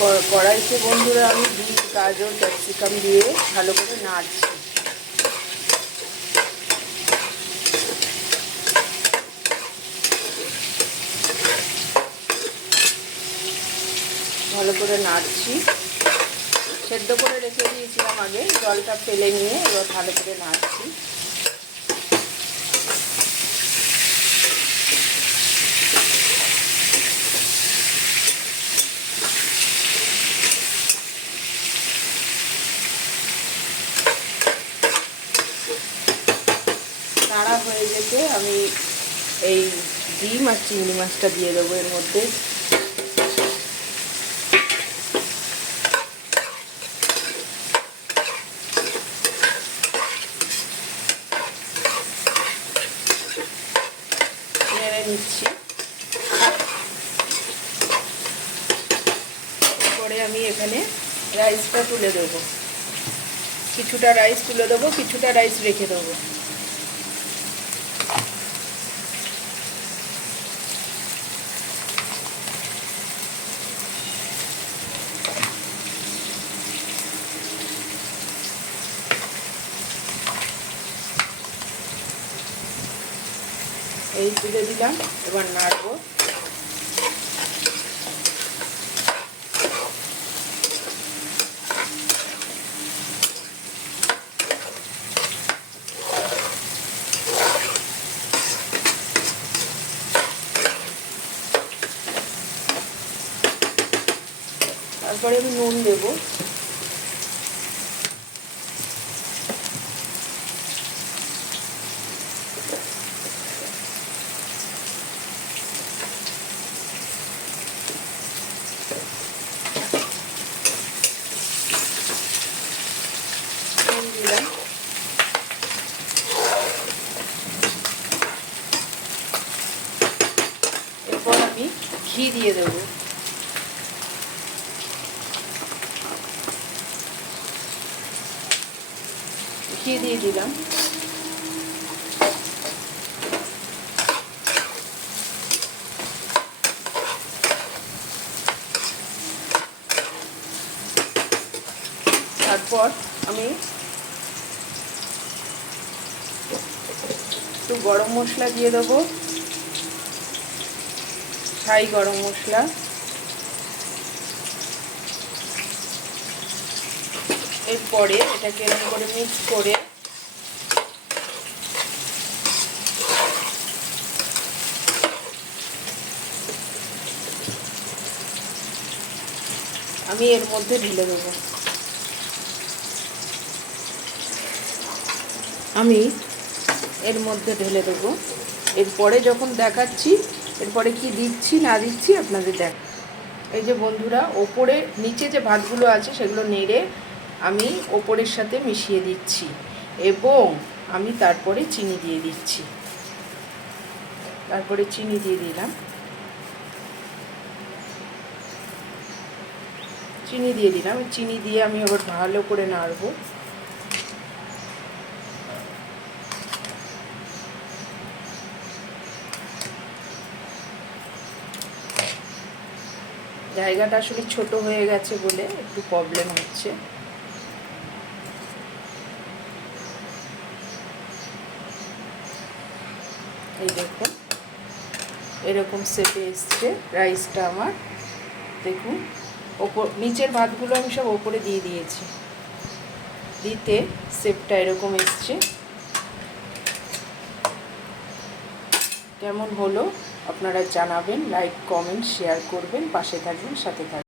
কড়াইতে বন্ধুরা আমি বিট, গাজর, ক্যাপসিকাম দিয়ে ভালো করে নাড়ছি। ভালো করে নাড়ছি। সেদ্ধ করে রেখে দিয়েছিলাম আগে, জলটা ফেলে নিয়ে এবার ভালো করে নাড়ছি। নাড়া হয়ে যেতে আমি এই ডিম আর চিংড়ি মাছটা দিয়ে দেবো এর মধ্যে। নেড়ে নিচ্ছি। পরে আমি এখানে রাইসটা তুলে দেবো। কিছুটা রাইস তুলে দেবো, কিছুটা রাইস রেখে দেবো। এই তুলে দিলাম, এবার নাড়বো। তারপরে আমি নুন দেবো। নুন দিলাম। এরপর আমি ঘি দিয়ে দেবো। ঘি দিয়ে দিলাম। তারপর আমি একটু গরম মশলা দিয়ে দেবো, ছাই গরম মশলা। এরপরে এটাকে এরকম করে মিক্স করে আমি এর মধ্যে ঢেলে দেবো। এরপরে যখন দেখাচ্ছি এরপরে কি দিচ্ছি না দিচ্ছি আপনাদের দেখ। এই যে বন্ধুরা, ওপরে নিচে যে ভাতগুলো আছে সেগুলো নেড়ে আমি ওপরের সাথে মিশিয়ে দিচ্ছি এবং আমি তারপরে চিনি দিয়ে দিচ্ছি। তারপরে চিনি দিয়ে দিলাম। চিনি দিয়ে আমি আবার ভালো করে নাড়বো। জায়গাটা আসলে ছোট হয়ে গেছে বলে একটু প্রবলেম হচ্ছে। এই দেখুন এরকম শেপে এসছে রাইসটা আমার। দেখুন নিচের ভাতগুলো আমি সব ওপরে দিয়ে দিয়েছি, দিতে শেপটা এরকম এসছে। কেমন হলো আপনারা জানাবেন, লাইক কমেন্ট শেয়ার করবেন, পাশে থাকবেন, সাথে থাকবেন।